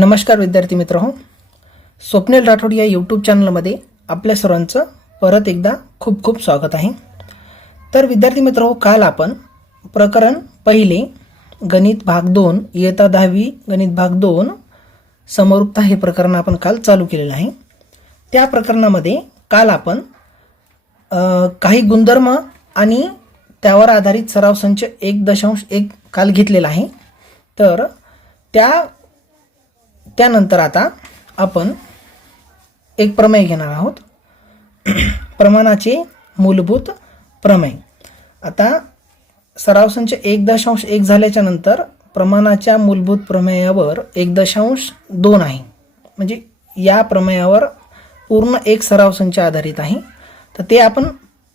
नमस्कार विद्यार्थी मित्रहो, स्वप्नील राठोड या यूट्यूब चॅनलमध्ये आपल्या सर्वांचं परत एकदा खूप खूप स्वागत आहे। तर विद्यार्थी मित्रहो, काल आपण प्रकरण पहिले गणित भाग 2 इयत्ता 10वी गणित भाग 2 समरूपता हे प्रकरण आपण काल चालू केलेलं आहे। त्या प्रकरणामध्ये काल आपण काही गुणधर्म आणि त्यावर आधारित सराव संच 1.1 काल घेतलेला आहे। तर त्यानंतर आता आपण एक प्रमेय घेणार आहोत, प्रमाणाचे मूलभूत प्रमेय। आता सराव संच 1.1 झाल्याच्या नंतर प्रमाणाच्या मूलभूत प्रमेयावर 1.2 आहे, म्हणजे या प्रमेयावर पूर्ण एक सराव संच आधारित आहे। तर ते आपण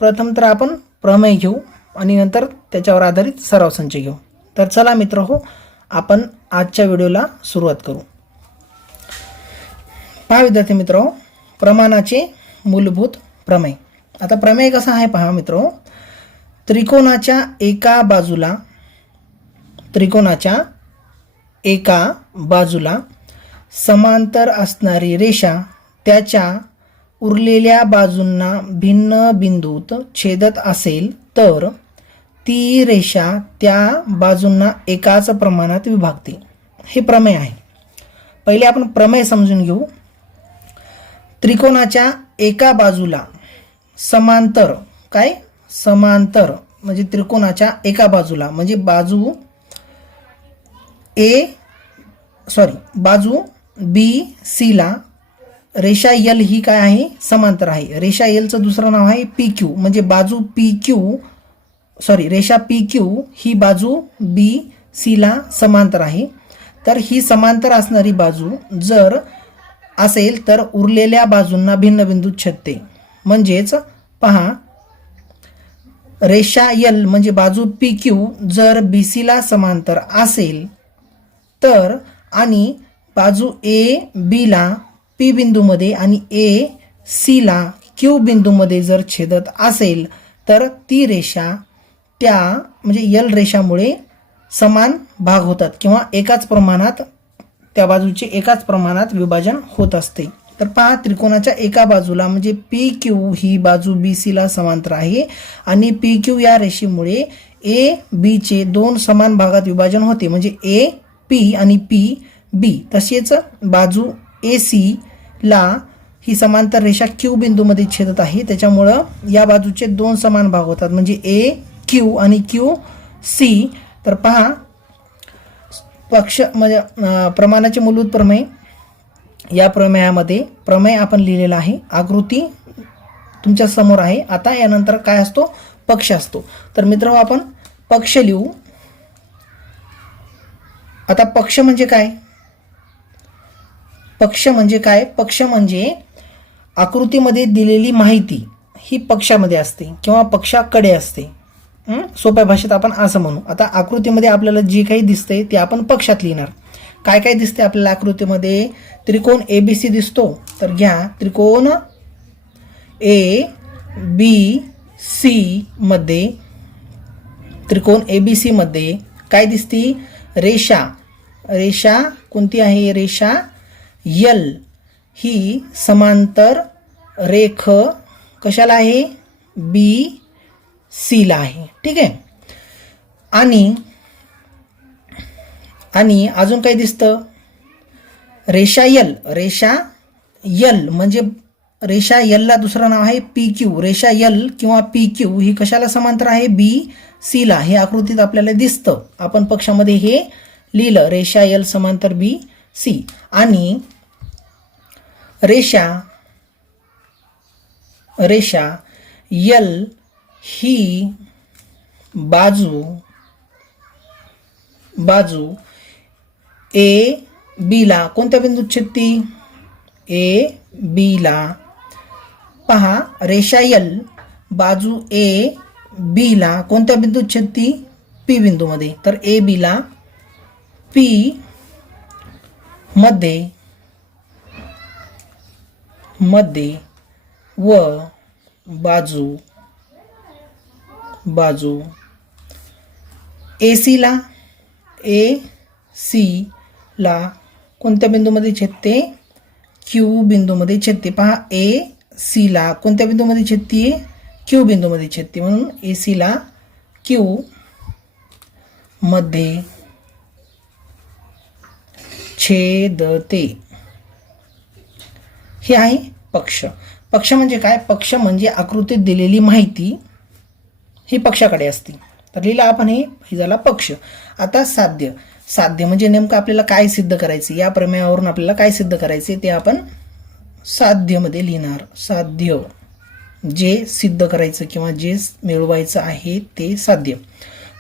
प्रथम तर आपण प्रमेय घेऊ आणि नंतर त्याच्यावर आधारित सराव संच घेऊ। तर चला मित्रहो, आपण आजच्या व्हिडिओला सुरुवात करू। पहा विद्यार्थी मित्रहो, प्रमाणाचे मूलभूत प्रमेय। आता प्रमेय कसा आहे पहा मित्रहो, त्रिकोणाच्या एका बाजूला समांतर असणारी रेषा त्याच्या उरलेल्या बाजूंना भिन्न बिंदूत छेदत असेल तर ती रेषा त्या बाजूंना एकाच प्रमाणात विभागते। हे प्रमेय आहे। पहिले आपण प्रमेय समजून घेऊ। त्रिकोणाच्या एका बाजूला समांतर, काय समांतर म्हणजे त्रिकोणाच्या एका बाजूला म्हणजे बाजू बी सी ला रेषा यल ही काय आहे, समांतर आहे। रेषा यल चं दुसरं नाव आहे पी क्यू, म्हणजे बाजू रेषा पी क्यू ही बाजू बी सी ला समांतर आहे। तर ही समांतर असणारी बाजू जर असेल तर उरलेल्या बाजूंना भिन्न बिंदूत छेदते। म्हणजेच पहा, रेषा यल म्हणजे बाजू पी क्यू जर बी सी ला समांतर असेल तर आणि बाजू ए बी ला पी बिंदूमध्ये आणि ए सी ला क्यू बिंदूमध्ये जर छेदत असेल तर ती रेषा त्या म्हणजे यल रेषामुळे समान भाग होतात किंवा एकाच प्रमाणात त्या बाजूचे एकाच प्रमाणात विभाजन होत असते। तर पहा, त्रिकोणाच्या एका बाजूला म्हणजे पी क्यू ही बाजू बी सी ला समांतर आहे आणि पी क्यू या रेषेमुळे ए बी चे दोन समान भागात विभाजन होते, म्हणजे ए पी आणि पी बी। तसेच बाजू ए सी ला ही समांतर रेषा क्यू बिंदूमध्ये छेदत आहे, त्याच्यामुळं या बाजूचे दोन समान भाग होतात, म्हणजे ए क्यू आणि क्यू सी। तर पहा, पक्ष म्हणजे प्रमाणाचे मूलभूत प्रमेय, या प्रमेयामध्ये प्रमेय आपण लिहिलेला आहे, आकृती तुमच्या समोर आहे। आता यानंतर काय असतो, पक्ष असतो। तर मित्रांनो, आपण पक्ष लिहू। आता पक्ष म्हणजे काय, पक्ष म्हणजे काय, पक्ष म्हणजे आकृतीमध्ये दिलेली माहिती ही पक्षामध्ये असते किंवा पक्षाकडे असते। सोप्या भाषेत आपण असं म्हणू। आता आकृतीमध्ये आपल्याला जे काही दिसते ते आपण पक्षात लिहिणार। काय काय दिसते आपल्याला आकृतीमध्ये, त्रिकोण एबीसी दिसतो, तर घ्या त्रिकोण ए बी सी मध्ये, त्रिकोण एबीसी मध्ये काय दिसती, रेषा कोणती आहे, रेषा यल ही समांतर रेख कशाला आहे, बी सी ला आहे। ठीक आहे। आणि अजून काय दिसतं, रेषा यल म्हणजे रेषा यल ला दुसरं नाव आहे पी क्यू। रेषा यल किंवा पी क्यू ही कशाला समांतर आहे, बी सी ला। हे आकृतीत आपल्याला दिसतं, आपण पक्षामध्ये हे लिहिलं, रेषा यल समांतर बी सी। आणि रेषा यल ही बाजू ए बी ला कोणत्या बिंदूत छेदती, ए बी ला। पहा, रेषा यल बाजू ए बी ला कोणत्या बिंदूत छेदती, पी बिंदूमध्ये। तर ए बी ला पी मध्ये व बाजू ए सी ला कोणत्या बिंदूमध्ये छेदते? क्यू बिंदूमध्ये छेदते. पहा ए सीला कोणत्या बिंदूमध्ये छेदते? क्यू बिंदूमध्ये छेदते. म्हणून ए सीला क्यू मध्ये छेदते. हे आहे पक्ष. पक्ष म्हणजे काय? पक्ष म्हणजे आकृतीत दिलेली माहिती ही पक्षाकडे असते. तर लिहिला आपण हे झाला पक्ष. आता साध्य. साध्य म्हणजे नेमकं आपल्याला काय सिद्ध करायचे? या प्रमेयावरून आपल्याला काय सिद्ध करायचे ते आपण साध्यमध्ये लिहिणार. साध्य जे सिद्ध करायचं किंवा जे मिळवायचं आहे ते साध्य.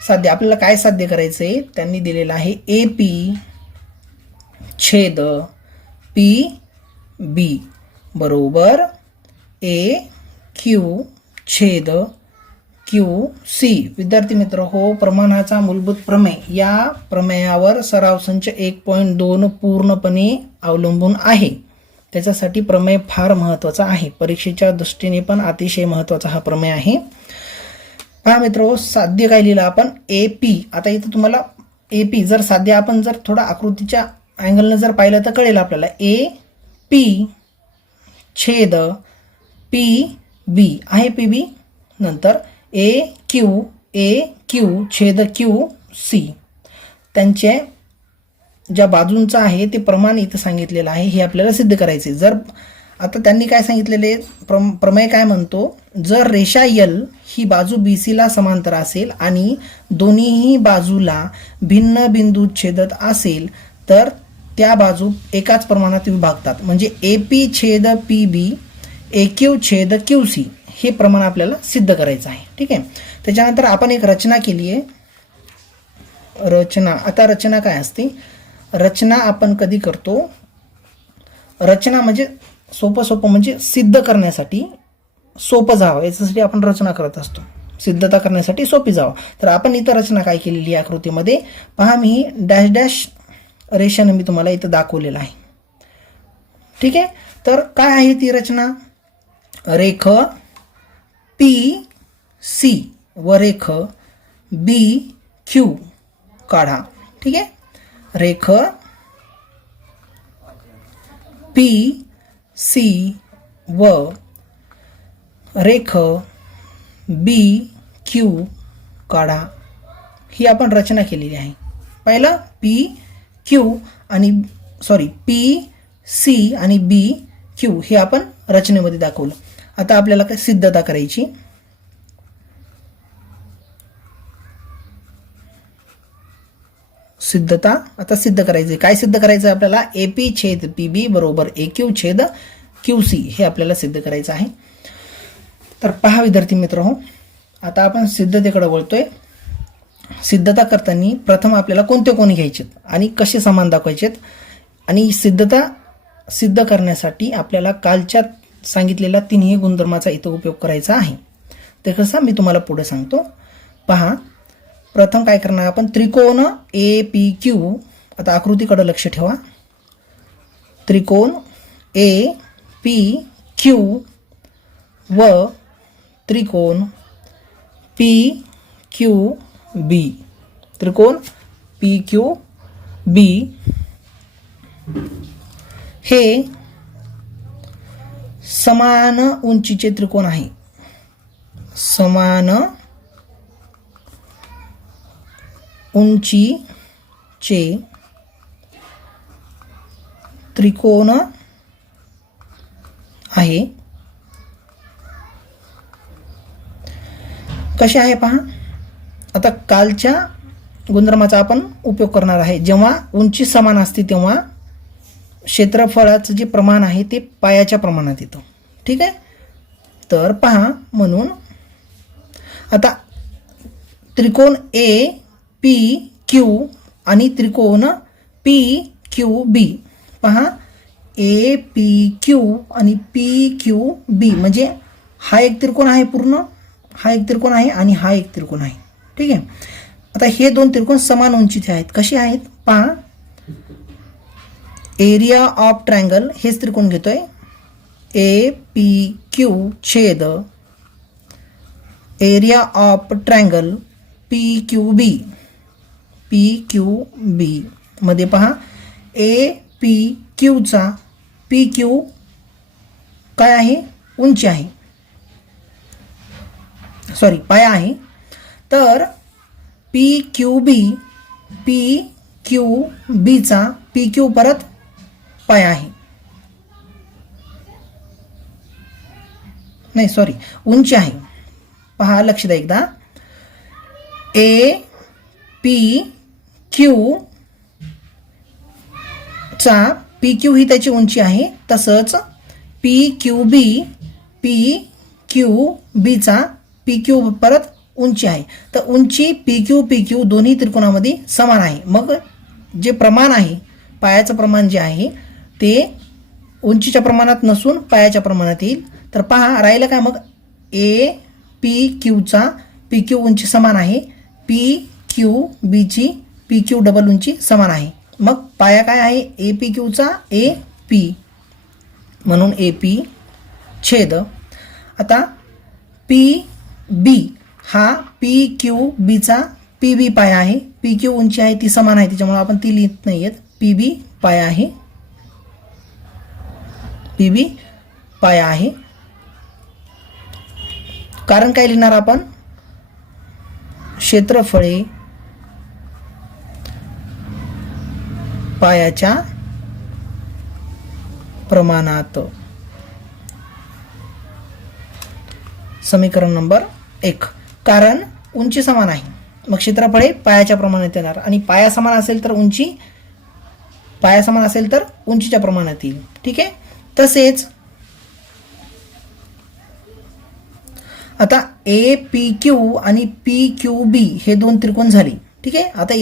साध्य आपल्याला काय साध्य करायचं आहे? त्यांनी दिलेलं आहे ए पी छेद पी बी बरोबर ए क्यू छेद क्यू सी. विद्यार्थी मित्र हो, प्रमाणाचा मूलभूत प्रमेय या प्रमेयावर सराव संच 1.2 पूर्णपणे अवलंबून आहे. त्याच्यासाठी प्रमेय फार महत्त्वाचा आहे. परीक्षेच्या दृष्टीने पण अतिशय महत्त्वाचा हा प्रमेय आहे. पहा मित्र, साध्य काय लिहिलं आपण? A P. आता इथं तुम्हाला ए पी जर साध्य आपण जर थोडा आकृतीच्या अँगलनं जर पाहिलं तर कळेल आपल्याला. ए पी छेद पी बी आहे पी बी. नंतर ए क्यू छेद क्यू सी. त्यांचे ज्या बाजूंचं आहे ते प्रमाण इथं सांगितलेलं आहे. हे आपल्याला सिद्ध करायचे. जर आता त्यांनी काय सांगितलेले प्रमेय काय म्हणतो? जर रेषा यल ही बाजू बी सीला समांतर असेल आणि दोन्हीही बाजूला भिन्न बिंदू छेदत असेल तर त्या बाजू एकाच प्रमाणात विभागतात. म्हणजे ए पी छेद पी बी ए क्यू छेद क्यू सी हे प्रमाण आपल्याला सिद्ध करायचं आहे. ठीक आहे. त्याच्यानंतर आपण एक रचना केली आहे. रचना. आता रचना काय असते? रचना आपण कधी करतो? रचना म्हणजे सोपं म्हणजे सिद्ध करण्यासाठी सोपं जावं याच्यासाठी आपण रचना करत असतो. सिद्धता करण्यासाठी सोपी जावं. तर आपण इथं रचना काय केलेली आहे आकृतीमध्ये? पहा, मी डॅश डॅश रेषाने मी तुम्हाला इथं दाखवलेलं आहे. ठीक आहे. तर काय आहे ती रचना? रेख पी सी व रेख बी क्यू काढा. ठीक आहे. रेख पी सी व रेख बी क्यू काढा. ही आपण रचना केलेली आहे. पहिला पी क्यू आणि पी सी आणि बी क्यू हे आपण रचनेमध्ये दाखवलं. आता आपल्याला काय सिद्धता करायची? सिद्धता आता सिद्ध करायची. काय सिद्ध करायचं आपल्याला? ए पी छेद पी बी बरोबर ए क्यू छेद क्यू सी हे आपल्याला सिद्ध करायचं आहे. तर पहा विद्यार्थी मित्र हो, आता आपण सिद्धतेकडे वळतोय. सिद्धता करताना प्रथम आपल्याला कोणते कोण घ्यायचेत आणि कसे समान दाखवायचेत आणि सिद्धता सिद्ध करण्यासाठी आपल्याला कालच्या सांगितलेल्या तिन्ही गुणधर्माचा इथं उपयोग करायचा आहे. ते कसं मी तुम्हाला पुढे सांगतो. पहा, प्रथम काय करणार आपण? त्रिकोण ए पी क्यू. आता आकृतीकडे लक्ष ठेवा. त्रिकोण ए पी क्यू व त्रिकोण पी क्यू बी. त्रिकोण पी क्यू बी हे समान उंचीचे त्रिकोण आहे. समान उंचीचे त्रिकोण आहे. कसे आहे पहा. आता कालच्या गुणधर्माचा आपण उपयोग करणार आहे. जेव्हा उंची समान असते तेव्हा क्षेत्रफळाचं जे प्रमाण आहे ते पायाच्या प्रमाणात येतं. ठीक आहे. तर पहा, म्हणून आता त्रिकोण ए पी क्यू आणि त्रिकोण पी क्यू बी. पहा, ए पी क्यू आणि पी क्यू बी म्हणजे हा एक त्रिकोण आहे पूर्ण, हा एक त्रिकोण आहे आणि हा एक त्रिकोण आहे. ठीक आहे. आता हे दोन त्रिकोण समान उंचीचे आहेत. कसे आहेत पहा. एरिया ऑफ ट्रायंगल हेच त्रिकोण घेतोय. ए पी क्यू छेद area of triangle P Q B. P Q B मध्ये पहा, ए पी क्यूचा पी क्यू काय आहे, उंची आहे, सॉरी पाया आहे. तर पी क्यू बीचा पी क्यू परत पाया आहे, नाही सॉरी उंची आहे. पहा लक्ष द्या एकदा, ए पी क्यू चा पी क्यू ही त्याची उंची आहे. तसंच पी क्यू बीचा पी क्यू परत उंची आहे. तर उंची पी क्यू दोन्ही त्रिकोणामध्ये समान आहे. मग जे प्रमाण आहे, पायाचं प्रमाण जे आहे ते उंचीच्या प्रमाणात नसून पायाच्या प्रमाणात येईल. तर पहा राहिलं काय, मग ए पी क्यूचा पी क्यू उंची समान आहे, पी क्यू बीची पी क्यू डबल उंची समान आहे. मग पाया काय आहे, ए पी क्यूचा ए पी, म्हणून ए पी छेद. आता पी बी हा पी क्यू बीचा पी बी पाया आहे, पी क्यू उंची आहे ती समान आहे, त्याच्यामुळे आपण ती लिहित नाही आहेत. पी बी पाया आहे, पी बी पाया आहे. कारण काय लिहिणार आपण, क्षेत्रफळे पायाच्या प्रमाणात. समीकरण नंबर 1. कारण उंची समान आहे, मग क्षेत्रफळे पायाच्या प्रमाणात येणार, आणि पाया समान असेल तर उंचीच्या प्रमाणात येईल. ठीक आहे. तसेच आता ए पी क्यू आणि पी क्यू बी हे दोन त्रिकोण झाले. ठीक आहे. आता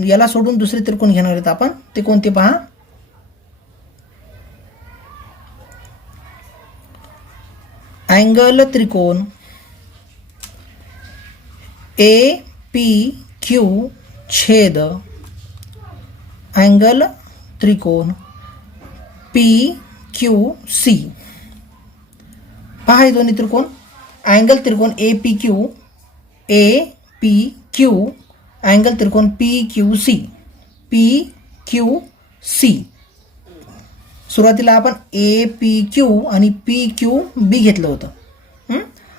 याला सोडून दुसरे त्रिकोण घेणार आहेत आपण, ते कोणते पहा, अँगल त्रिकोण ए पी क्यू छेद अँगल त्रिकोण पी क्यू सी. पहा हे दोन्ही त्रिकोण, अँगल त्रिकोण ए पी क्यू अँगल त्रिकोण पी क्यू सी. सुरुवातीला आपण ए पी क्यू आणि पी क्यू बी घेतलं होतं.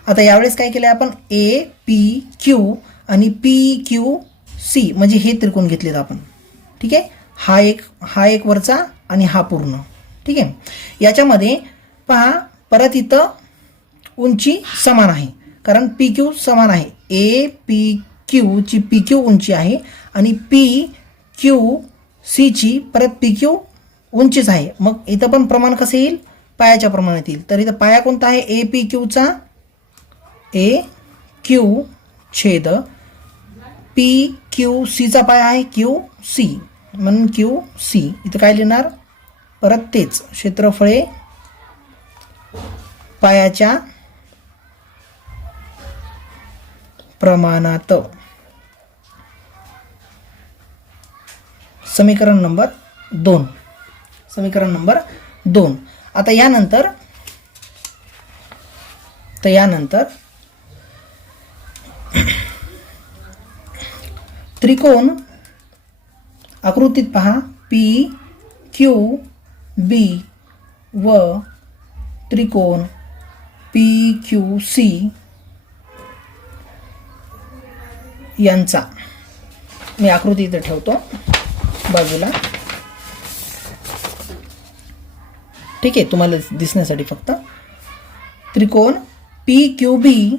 आता यावेळेस काय केलं आपण, ए पी क्यू आणि पी क्यू सी म्हणजे हे त्रिकोण घेतलेत आपण. ठीक आहे. हा एक वरचा आणि हा पूर्ण. ठीक आहे. याच्यामध्ये पहा परत इथं उंची समान आहे, कारण पी क्यू समान आहे. ए पी क्यूची पी क्यू उंची आहे आणि पी क्यू सीची परत पी क्यू उंचीच आहे. मग इथं पण प्रमाण कसं येईल, पायाच्या प्रमाणात येईल. तर इथं पाया कोणता आहे, ए पी क्यूचा ए क्यू छेद पी क्यू सीचा पाया आहे क्यू सी, म्हणून क्यू सी. इथं काय लिहिणार, परत तेच, क्षेत्रफळे पायाच्या प्रमाणात. समीकरण नंबर 2. आता यानंतर त्रिकोण आकृतीत पहा, पी क्यू बी व त्रिकोण पी क्यू सी यांचा, मी आकृती इथे ठेवतो बाजूला. ठीक आहे, तुम्हाला दिसण्यासाठी फक्त. त्रिकोण पी क्यू बी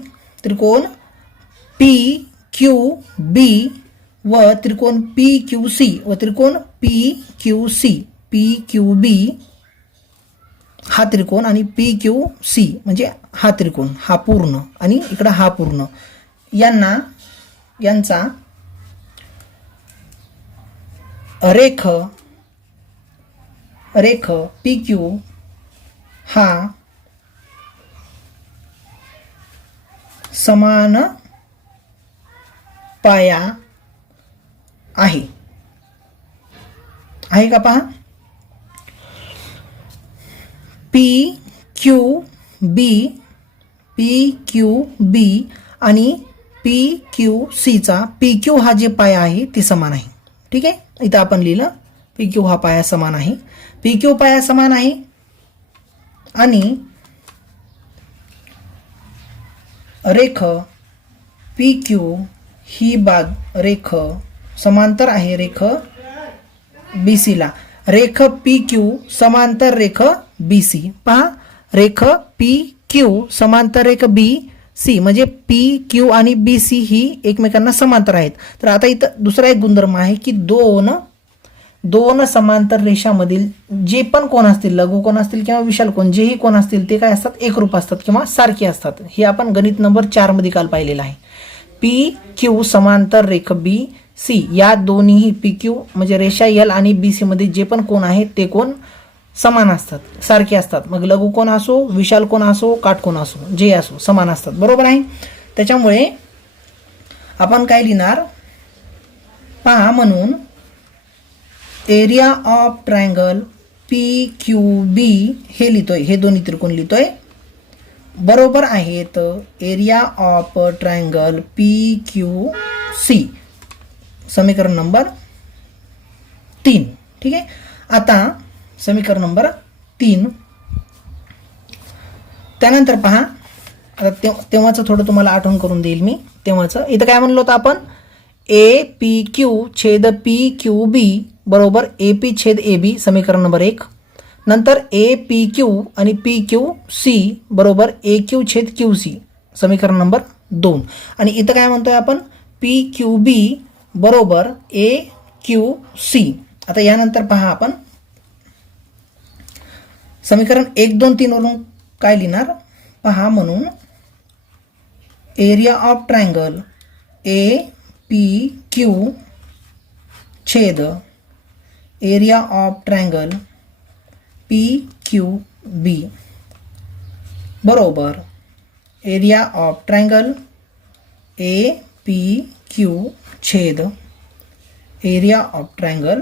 व त्रिकोण पी क्यू सी व त्रिकोण पी क्यू बी हा त्रिकोण आणि पी क्यू सी म्हणजे हा त्रिकोण, हा पूर्ण आणि इकडं हा पूर्ण, यांचा रेख पी क्यू हा समान पाया आहे का पहा. पी क्यू बी आणि पी क्यू सीचा पी क्यू हा जे पाया आहे ते समान आहे. ठीक आहे. इथं आपण लिहिलं पी क्यू हा पाया समान आहे, पी क्यू पाया समान आहे आणि रेख पी क्यू ही रेख समांतर आहे रेख बी सीला, रेख पी क्यू समांतर रेख बी सी. पहा, रेख पी क्यू समांतर रेख बी सी, म्हणजे पी क्यू आणि बी सी ही एकमेकांना समांतर आहेत. तर आता इथं दुसरा एक गुणधर्म आहे की दोन समांतर रेषामधील जे पण कोण असतील, लघु कोण असतील किंवा विशाल कोण, जेही कोण असतील ते काय असतात, एकरूप असतात किंवा सारखे असतात. हे आपण गणित नंबर 4 मध्ये काल पाहिलेलं आहे. पी क्यू समांतर रेख बी सी, या दोन्ही पी क्यू म्हणजे रेषा एल आणि बी सी मध्ये जे पण कोण आहेत ते कोण समान असतात, सारखे असतात. मग लघु कोण असो, विशाल कोण असो, काटकोन असो, जे असो, समान असतात. बरोबर आहे. त्याच्यामुळे आपण काय लिहिणार, पहा, म्हणून area of triangle P Q B हे लिहितोय, हे दोन्ही त्रिकोण लिहितोय, बरोबर आहेत area of triangle P Q C, समीकरण नंबर 3. ठीक आहे. आता समीकरण नंबर 3, त्यानंतर पहा, आता तेव्हाचं थोडं तुम्हाला आठवण करून देईल मी. तेव्हाचं इथं काय म्हणलो होतं आपण, ए पी क्यू छेद पी क्यू बी बरोबर ए पी छेद ए बी, समीकरण नंबर 1. नंतर ए पी क्यू आणि पी क्यू सी बरोबर ए क्यू छेद क्यू सी, समीकरण नंबर 2. आणि इथं काय म्हणतोय आपण, पी क्यू बी बरोबर ए क्यू सी. आता यानंतर पहा आपण समीकरण 1, 2, 3 वरून काय लिहिणार, पहा, म्हणून area of triangle A P Q छेद area of triangle P Q B बरोबर area of triangle A P Q छेद area of triangle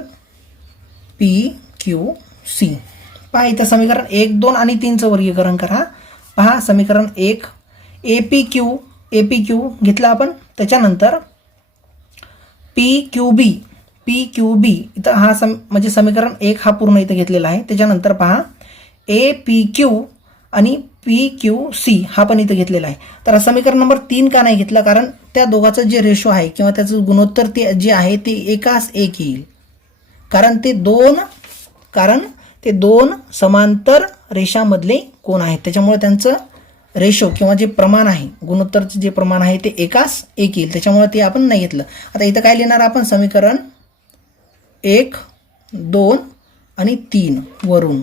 P Q C. पहा, इथं समीकरण 1, 2 आणि 3चं वर्गीकरण करा. पहा, समीकरण 1 ए पी क्यू घेतलं आपण, त्याच्यानंतर पी क्यू बी इथं हा म्हणजे समीकरण 1 हा पूर्ण इथं घेतलेला आहे. त्याच्यानंतर पहा, ए पी क्यू आणि पी क्यू सी हा पण इथं घेतलेला आहे. तर समीकरण नंबर 3 का नाही घेतलं, कारण त्या दोघांचं जे रेशो आहे किंवा त्याचं गुणोत्तर ते जे आहे ते एकास एक येईल, कारण ते दोन समांतर रेषामधले कोण आहेत, त्याच्यामुळे त्यांचं रेशो किंवा जे प्रमाण आहे, गुणोत्तरचं जे प्रमाण आहे ते एकास एक येईल, त्याच्यामुळे ते आपण नाही घेतलं. आता इथं काय लिहिणार आपण, समीकरण 1, 2 आणि 3 वरून,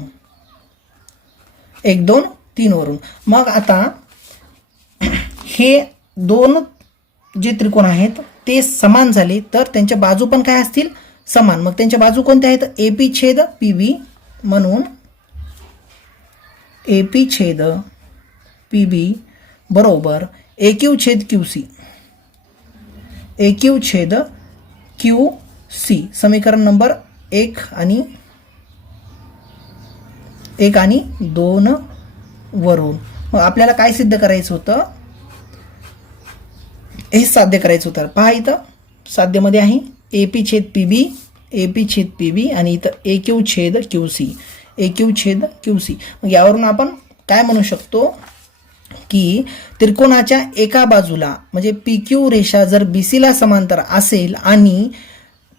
1, 2, 3 वरून. मग आता हे दोन जे त्रिकोण आहेत ते समान झाले तर त्यांच्या बाजू पण काय असतील, समान. मग त्यांच्या बाजू कोणत्या आहेत, ए पी छेद पी बी, म्हणून ए पी छेद पी बी बरोबर ए क्यू छेद क्यू सी, ए क्यू छेद क्यू सी, समीकरण नंबर 1 आणि 2 वरून. मग आपल्याला काय सिद्ध करायचं होतं, हे साध्य करायचं होतं. पहा, इथं साध्यमध्ये आहे ए पी छेद पी बी आणि इथं ए क्यू छेद क्यू सी, ए क्यू छेद क्यू सी. मग यावरून आपण काय म्हणू शकतो की त्रिकोणाच्या एका बाजूला म्हणजे पी क्यू रेषा जर बी सीला समांतर असेल आणि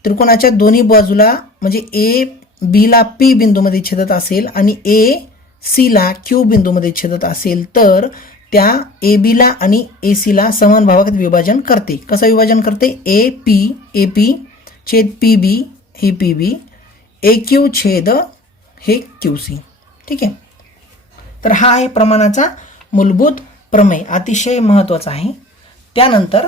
त्रिकोणाच्या दोन्ही बाजूला म्हणजे ए बीला पी बिंदूमध्ये छेदत असेल आणि ए सीला क्यू बिंदूमध्ये छेदत असेल तर त्या ए बीला आणि ए सीला समान भागात विभाजन करते. कसं विभाजन करते, ए पी छेद पी बी हे पी बी, ए क्यू छेद हे क्यू सी. ठीक आहे. तर हा आहे प्रमाणाचा मूलभूत प्रमेय, अतिशय महत्त्वाचा आहे. त्यानंतर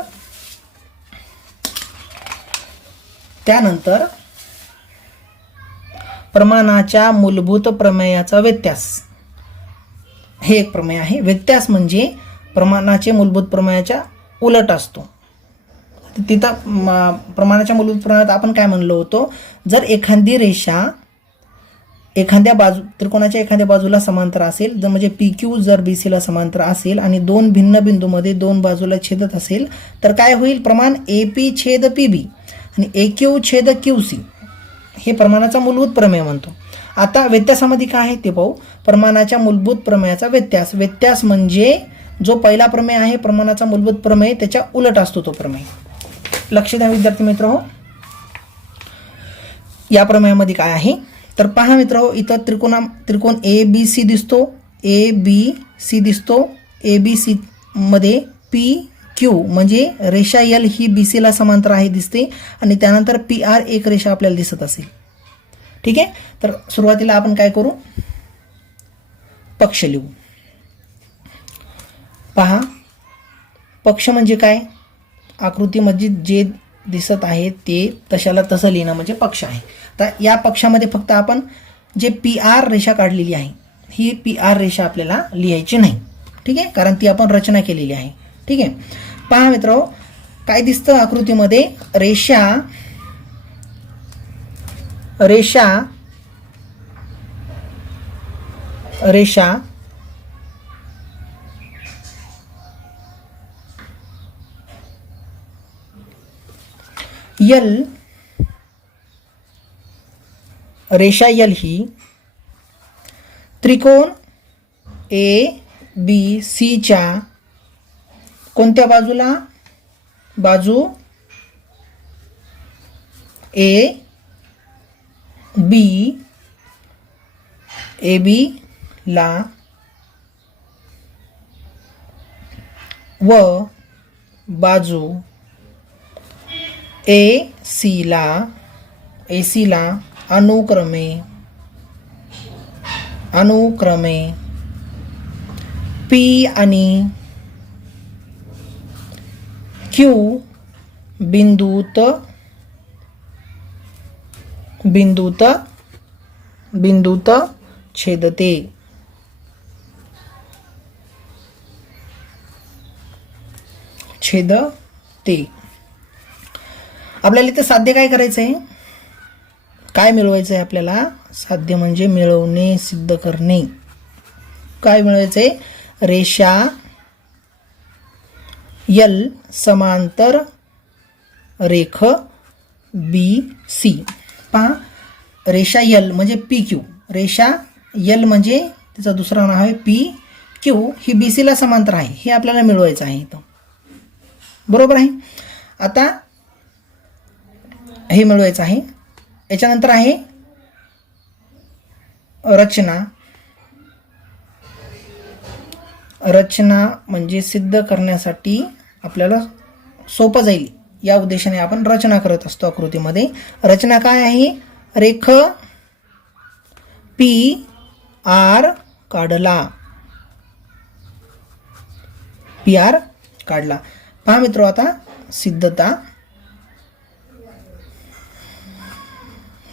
प्रमाणाच्या मूलभूत प्रमेयाचा व्यत्यास, हे एक प्रमेय आहे. व्यत्यास म्हणजे प्रमाणाचे मूलभूत प्रमेयाच्या उलट असतो. तिथं प्रमाणाच्या मूलभूत प्रमेयात आपण काय म्हणलो होतो, जर एखादी रेषा त्रिकोणाच्या एखाद्या बाजूला समांतर असेल, जर म्हणजे पी क्यू जर बी सीला समांतर असेल आणि दोन भिन्न बिंदूमध्ये दोन बाजूला छेदत असेल तर काय होईल, प्रमाण ए पी छेद पी बी आणि ए क्यू छेद क्यू सी हे प्रमाणाचा मूलभूत प्रमेय म्हणतो. आता व्यत्यासामध्ये काय आहे ते पाहू. प्रमाणाच्या मूलभूत प्रमेयाचा व्यत्यास. व्यत्यास म्हणजे जो पहिला प्रमेय आहे प्रमाणाचा मूलभूत प्रमेय त्याच्या उलट असतो तो प्रमेय. लक्ष द्या विद्यार्थी मित्र हो. या प्रमेयामध्ये काय आहे तर पहा मित्र हो, इथं त्रिकोण ए बी सी दिसतो. ए बी सी दिसतो. ए बी सी मध्ये पी क्यू म्हणजे रेषा यल ही बी सीला समांतर आहे दिसते आणि त्यानंतर पी आर एक रेषा आपल्याला दिसत असेल. ठीक आहे. तर सुरुवातीला आपण काय करू, पक्ष लिहू. पहा पक्ष म्हणजे काय, आकृतीमध्ये जे दिसत आहे ते तशाला तसं लिहिणं म्हणजे पक्ष आहे. तर या पक्षामध्ये फक्त आपण जे पी आर रेषा काढलेली आहे ही पी आर रेषा आपल्याला लिहायची नाही. ठीक आहे, कारण ती आपण रचना केलेली आहे. ठीक आहे. पहा मित्र काय दिसतं आकृतीमध्ये, रेषा रेषा रेषा यल रेषा यल ही त्रिकोण ए बी सीच्या कोणत्या बाजूला, बाजू ए बी ला व बाजू ए सी ला अनुक्रमे पी आणि क्यू बिंदूत छेदते. आपल्याला इथे साध्य काय करायचं आहे, काय मिळवायचं आहे आपल्याला, साध्य म्हणजे मिळवणे, सिद्ध करणे. काय मिळवायचं आहे, रेषा यल समांतर रेख बी सी. पहा रेषा यल म्हणजे पी क्यू, रेषा यल म्हणजे तिचं दुसरं नाव आहे पी क्यू, ही बी सीला समांतर आहे हे आपल्याला मिळवायचं आहे इथं. बरोबर आहे. आता हे मिळवायचं आहे. याच्यानंतर आहे रचना म्हणजे सिद्ध करण्यासाठी आपल्याला सोपं जाईल या उद्देशाने आपण रचना करत असतो आकृतीमध्ये. रचना काय आहे, रेख पी आर काढला. पहा मित्र आता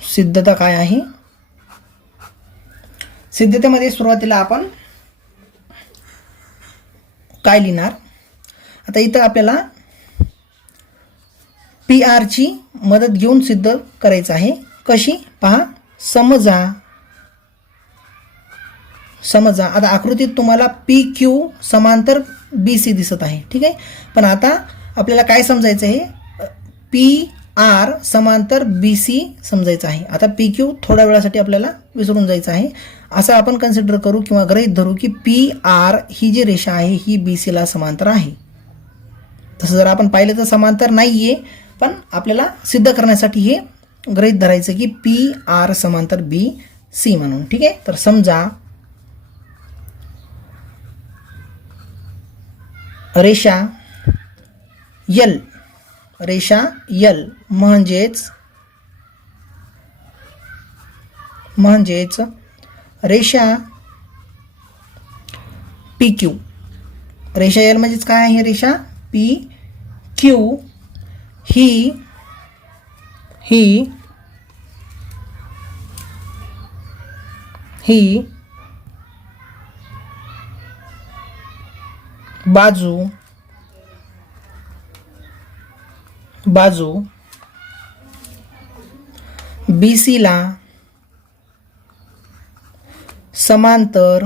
सिद्धता काय आहे. सिद्धतेमध्ये सुरुवातीला आपण काय लिहिणार, आता इथं आपल्याला पी आर ची मदत घेऊन सिद्ध करायचं आहे. कशी पहा, समजा आता आकृतीत तुम्हाला पी क्यू समांतर बी सी दिसत आहे. ठीक आहे, पण आता आपल्याला काय समजायचं आहे, पी आर समांतर बी सी समजायचं आहे. आता पी क्यू थोड्या वेळासाठी आपल्याला विसरून जायचं आहे. असं आपण कन्सिडर करू किंवा गृहीत धरू की पी आर ही जी रेषा आहे ही बी सीला समांतर आहे. तसं जर आपण पाहिलं तर समांतर नाहीये, पण आपल्याला सिद्ध करण्यासाठी हे गृहीत धरायचं की पी आर समांतर बी सी म्हणून. ठीक आहे, तर समजा रेषा यल म्हणजेच रेषा पी क्यू. रेषा यल म्हणजेच काय आहे, रेषा पी क्यू ही बाजू BC ला समांतर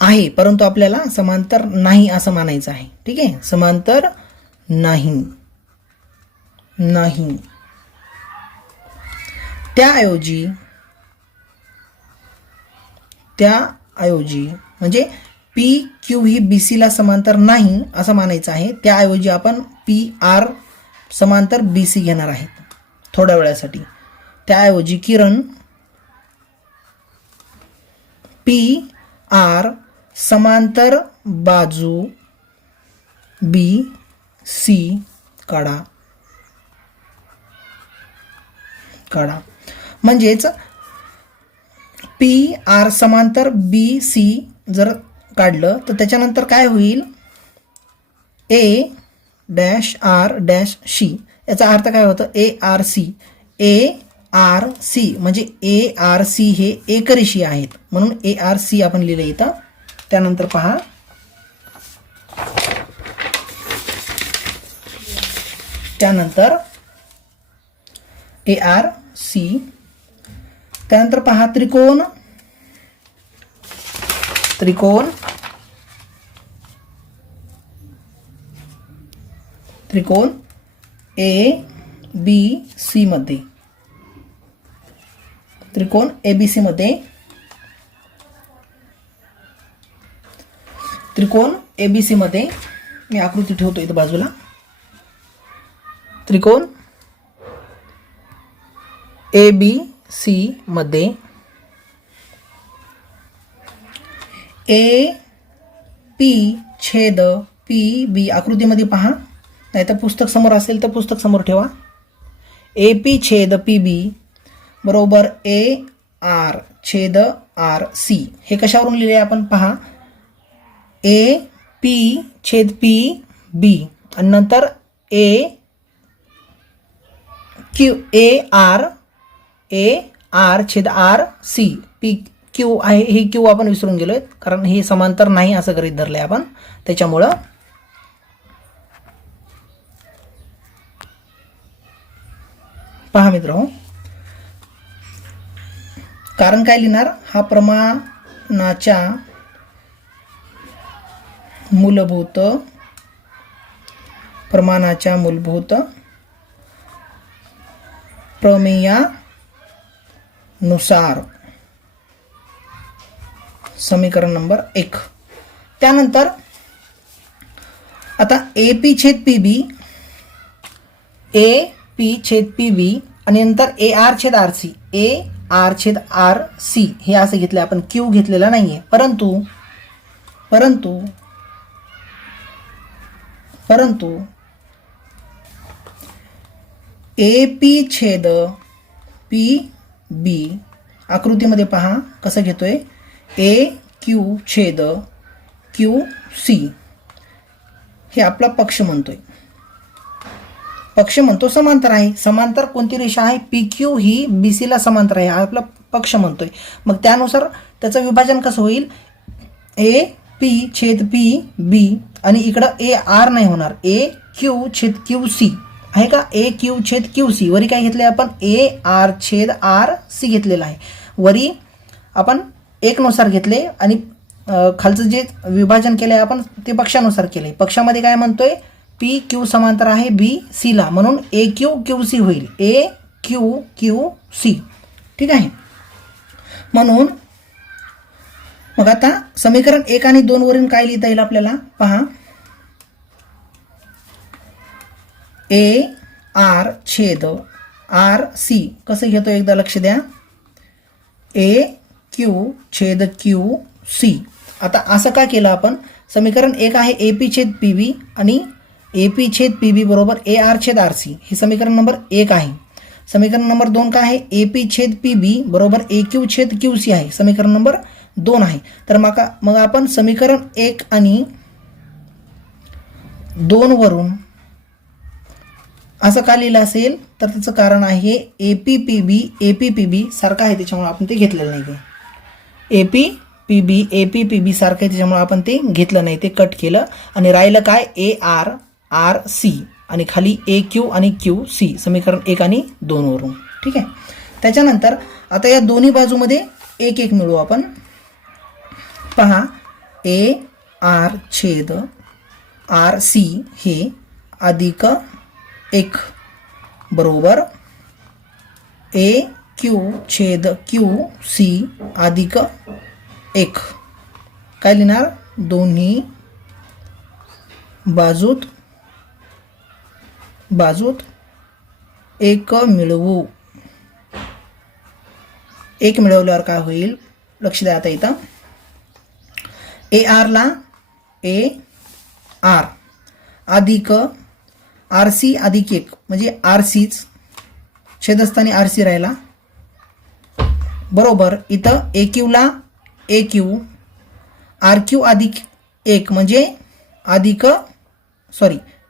आहे, परंतु आपल्याला समांतर नाही असं मानायचं आहे. ठीक आहे, समांतर नाही. त्याऐवजी म्हणजे पी क्यू ही बी सीला समांतर नाही असं मानायचं आहे. त्याऐवजी आपण पी आर समांतर बी सी घेणार आहेत थोड्या वेळासाठी. त्याऐवजी किरण पी आर समांतर बाजू बी सी काढा. म्हणजेच पी आर समांतर बी सी जर काढलं तर त्याच्यानंतर काय होईल, A dash R dash C. याचा अर्थ काय होतं, ए आर सी म्हणजे ए आर सी हे एकरेषीय आहेत म्हणून ए आर सी आपण लिहिलं इथं. त्यानंतर पहा त्यानंतर ए आर सी. त्यानंतर पहा त्रिकोण ए बी सी मध्ये मी आकृती ठेवतो इथं बाजूला. त्रिकोण ए बी सी मध्ये ए पी छेद पी बी आकृतीमध्ये पहा, नाही तर पुस्तक समोर असेल तर पुस्तक समोर ठेवा. ए पी छेद पी बी बरोबर ए आर छेद आर सी. हे कशावरून लिहिले आपण पहा, ए पी छेद पी बी आणि नंतर ए आर छेद आर सी. पी क्यू आहे, हे क्यू आपण विसरून गेलोय कारण हे समांतर नाही असं गृहीत धरलंय आपण. त्याच्यामुळं पहा मित्रांनो, कारण काय लिहिणार, हा प्रमाणाच्या मूलभूत प्रमेयानुसार समीकरण नंबर 1. त्यानंतर आता ए पी छेद पी बी आणि नंतर ए आर छेद आर सी हे असं घेतलं आपण, क्यू घेतलेला नाहीये. परंतु ए पी छेद पी बी आकृतीमध्ये पहा कसं घेतोय, ए क्यू छेद क्यू सी हे आपला पक्ष म्हणतो समांतर आहे. समांतर कोणती रेषा आहे, पी क्यू ही बी सी ला समांतर आहे, हा आपला पक्ष म्हणतोय. मग त्यानुसार त्याचं विभाजन कसं होईल, ए पी छेद पी बी आणि इकडं ए आर नाही होणार, ए क्यू छेद क्यू सी आहे का, ए क्यू छेद क्यू सी. वरी काय घेतलंय आपण, ए आर छेद आर सी घेतलेला आहे. वरी आपण 1 नुसार घेतले आणि खालचं जे विभाजन केलंय आपण ते पक्षानुसार केलंय. पक्षामध्ये काय म्हणतोय, पी क्यू समांतर आहे बी सी ला म्हणून ए क्यू सी होईल, ए क्यू सी. ठीक आहे. म्हणून मग आता समीकरण 1 आणि 2 वरून काय लिहिता येईल आपल्याला पहा, ए आर छेद आर सी कसं घेतो एकदा लक्ष द्या, ए क्यू छेद क्यू सी. आता असं का केलं आपण, समीकरण 1 आहे ए पी छेद पी बी आणि ए पी छेद पी बी बरोबर ए आर छेद आर सी, हे समीकरण नंबर 1 आहे. समीकरण नंबर 2 काय आहे, ए पी छेद पी बी बरोबर ए क्यू छेद क्यू सी आहे, समीकरण नंबर 2 आहे. तर मग आपण समीकरण 1 आणि 2 वरून असं का लिहिलं असेल तर त्याचं कारण आहे ए पी पी बी सारखं आहे त्याच्यामुळे आपण ते घेतलेलं नाही. ए पी पी बी सारखं आहे त्याच्यामुळे आपण ते घेतलं नाही, ते कट केलं आणि राहिलं काय, ए आर सी आणि खाली ए क्यू आणि क्यू सी समीकरण 1 आणि 2 वरून. ठीक आहे. त्याच्यानंतर आता या दोन्ही बाजूमध्ये 1 मिळवू आपण. पहा, ए आर छेद आर सी हे अधिक 1 बरोबर ए क्यू छेद क्यू सी अधिक 1. काय लिहिणार? दोन्ही बाजूत 1 मिळवू. 1 मिळवल्यावर काय होईल? लक्ष द्या आता इथं. ए आरला ए आर अधिक आर सी अधिक 1 म्हणजे आर सीच, छेदस्थानी आर सी राहिला, बरोबर. इथं ए क्यूला ए क्यू, आर क्यू अधिक 1 म्हणजे अधिक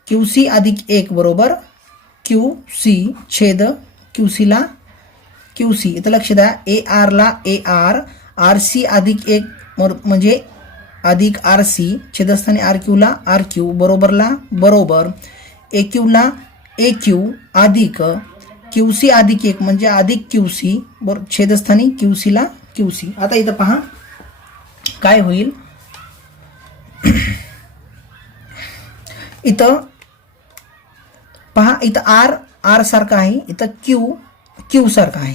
क्यू सी अधिक 1 बरोबर क्यू सी छेद क्यू सीला क्यू सी. इथं लक्ष द्या. ए आरला ए आर, आर सी अधिक 1 म्हणजे अधिक आर सी, छेदस्थानी आर क्यूला आर क्यू, बरोबरला बरोबर. ए क्यूला ए क्यू अधिक क्यू सी अधिक 1 म्हणजे अधिक क्यू सी, बरोबर, छेदस्थानी क्यू सीला क्यू सी. आता इथं पहा काय होईल. इथं पहा, इथं आर सारखा आहे, इथं क्यू सारखा आहे.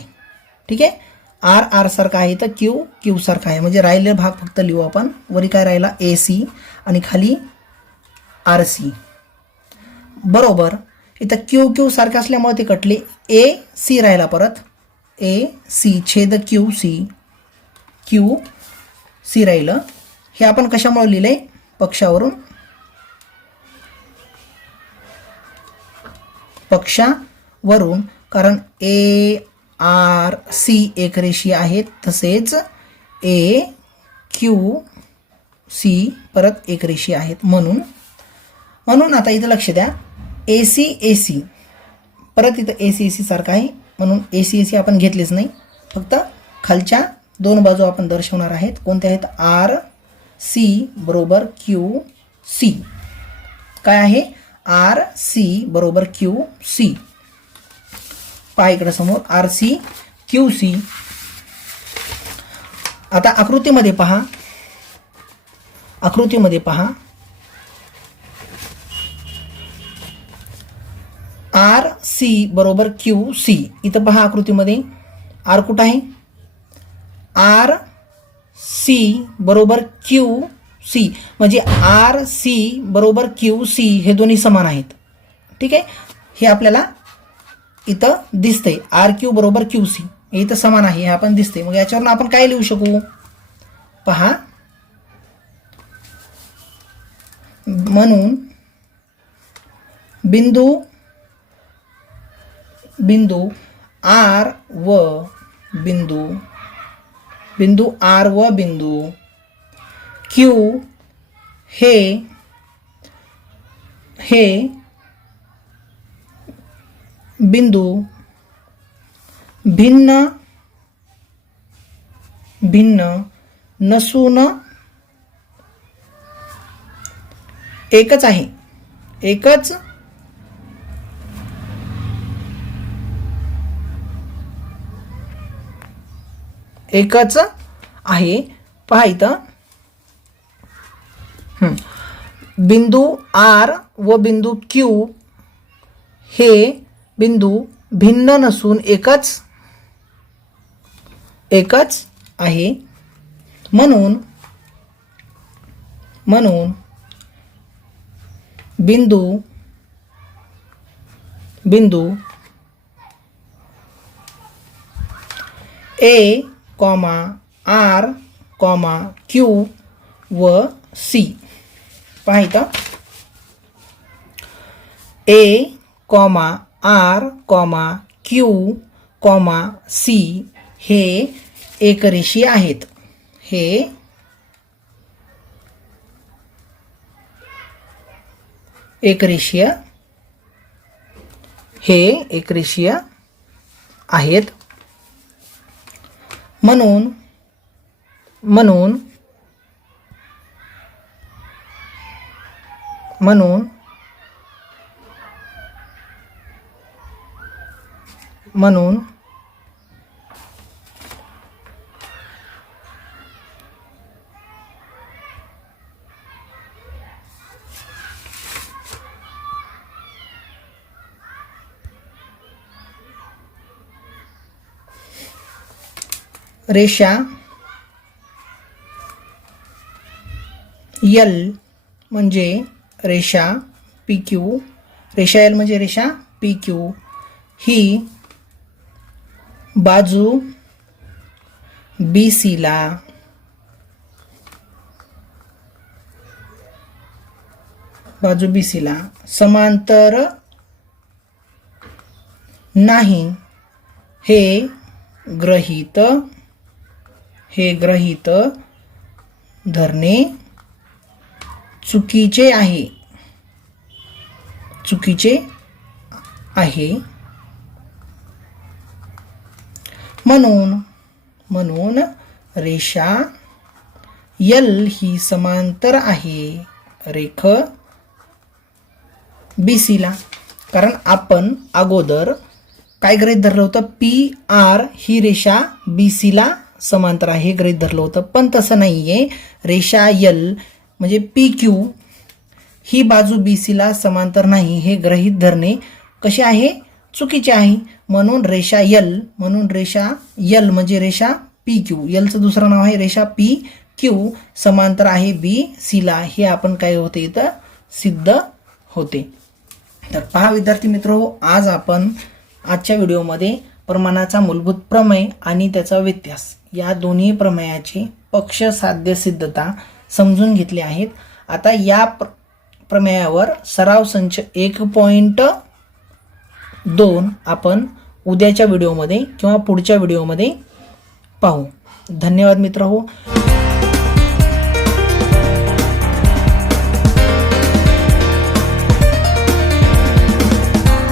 ठीक आहे. आर सारखा आहे, इथं क्यू सारखा आहे. म्हणजे राहिलेला भाग फक्त लिहू आपण. वरी काय राहिला? ए सी आणि खाली आर सी, बरोबर. इथं क्यू सारखे असल्यामुळे ते कटले. ए सी राहिला परत, ए सी छेद क्यू सी राहिलं. हे आपण कशामुळे लिहिले? पक्षावरून, कारण ए आर सी एकरेषीय आहेत, तसेच ए क्यू सी परत एकरेषीय आहेत. म्हणून आता इथं लक्ष द्या. ए सी परत इथं ए सी सारखं आहे, म्हणून ए सी आपण घेतलेच नाही. फक्त खालच्या 2 बाजू आपण दर्शवणार आहेत. कोणत्या आहेत? आर सी बरोबर क्यू सी. काय आहे? आर सी बरोबर क्यू सी. पहा इकडे समोर आर सी क्यू सी. आता आकृतीमध्ये पहा, आर सी बरोबर क्यू सी. इथं पहा आकृतीमध्ये आर कुठं आहे? आर सी बरोबर क्यू सी म्हणजे आर सी बरोबर क्यू सी हे दोन्ही समान आहेत. ठीक आहे. हे आपल्याला इथं दिसतंय. आर क्यू बरोबर क्यू सी हे इथं समान आहे, हे आपण दिसतंय. मग याच्यावरून आपण काय लिहू शकू? पहा, म्हणून बिंदू आर व बिंदू क्यू हे बिंदू भिन्न नसून एकच आहे. एकच आहे. पहा इथं बिंदू आर व बिंदू क्यू हे बिंदू भिन्न नसून एकच आहे. म्हणून बिंदू ए आर क्यू व सी. पहा इथं ए आर क्यू सी हे एकरेषीय आहेत. हे एकरेषीय आहेत. म्हणून रेषा यल म्हणजे रेषा पी क्यू, रेषा यल म्हणजे रेषा पी क्यू ही बाजू बी सीला समांतर नाही हे गृहीत धरणे चुकीचे आहे म्हणून रेषा यल ही समांतर आहे रेख बीसीला. कारण आपण अगोदर काय गृहीत धरलं होतं, पी आर ही रेषा बीसीला समांतर आहे गृहीत धरलं होतं, पण तसं नाहीये. रेषा यल म्हणजे पी क्यू ही बाजू बीसीला समांतर नाही हे गृहीत धरणे कसे आहे, चुकीचे आहे. म्हणून रेषा यल म्हणजे रेषा पी क्यू, यलचं दुसरं नाव आहे रेषा पी क्यू समांतर आहे बी सीला, हे आपण काय होते इथं सिद्ध होते. तर पहा विद्यार्थी मित्रो, आज आपण आजच्या व्हिडिओमध्ये प्रमाणाचा मूलभूत प्रमेय आणि त्याचा व्यत्यास या दोन्ही प्रमेयाची पक्ष साध्य सिद्धता समजून घेतली आहेत. आता या प्रमेयावर सराव संच 1.2 आपण उद्याच्या व्हिडिओमध्ये किंवा पुढच्या व्हिडिओमध्ये पाहू. धन्यवाद मित्रहो.